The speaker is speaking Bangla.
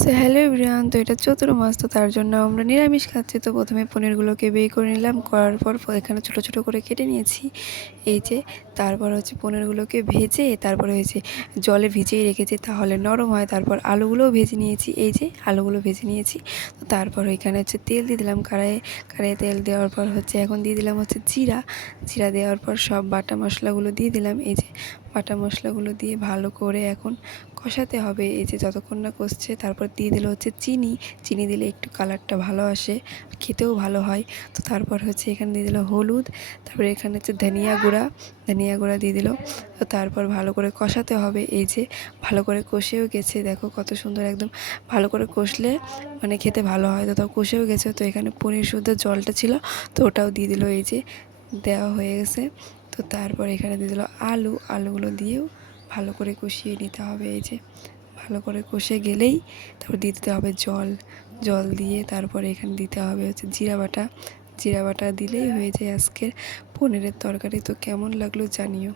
সো হ্যালো এভরিওয়ান, তো এটা চতুর্মাস, তো তার জন্য আমরা নিরামিষ খাচ্ছি। তো প্রথমে পনিরগুলোকে বের করে নিলাম, করার পর এখানে ছোট ছোট করে কেটে নিয়েছি এই যে। তারপর হচ্ছে পনিরগুলোকে ভেজে তারপরে হয়েছে জলে ভিজিয়ে রেখেছি, তাহলে নরম হয়। তারপর আলুগুলোও ভেজে নিয়েছি, এই যে আলুগুলো ভেজে নিয়েছি। তো তারপর এখানে হচ্ছে তেল দিয়ে দিলাম কড়াইয়ে তেল দেওয়ার পর হচ্ছে এখন দিয়ে দিলাম হচ্ছে জিরা দেওয়ার পর সব বাটা মশলাগুলো দিয়ে দিলাম, এই যে বাটা মশলাগুলো দিয়ে ভালো করে এখন কষাতে হবে, এই যে যতক্ষণ না কষছে। তারপর দিয়ে দিল হচ্ছে চিনি দিলে একটু কালারটা ভালো আসে, খেতেও ভালো হয়। তো তারপর হচ্ছে এখানে দিয়ে দিল হলুদ, তারপরে এখানে হচ্ছে ধনিয়া গুঁড়া দিয়ে দিল। তো তারপর ভালো করে কষাতে হবে, এই যে ভালো করে কষেও গেছে, দেখো কত সুন্দর একদম। ভালো করে কষলে মানে খেতে ভালো হয়। তো কষেও গেছে। তো এখানে পনির শুদ্ধ জলটা ছিল, তো ওটাও দিয়ে দিল, এই যে দেওয়া হয়ে গেছে। তো তারপর এখানে দিয়ে দিল আলুগুলো দিয়েও ভালো করে কষিয়ে নিতে হবে, এই যে ভালো করে কষে গেলেই তারপর দিয়ে দিতে হবে জল দিয়ে তারপরে এখানে দিতে হবে হচ্ছে জিরা বাটা দিলেই হয়ে যায় আজকের পনিরের তরকারি। তো কেমন লাগলো জানিও।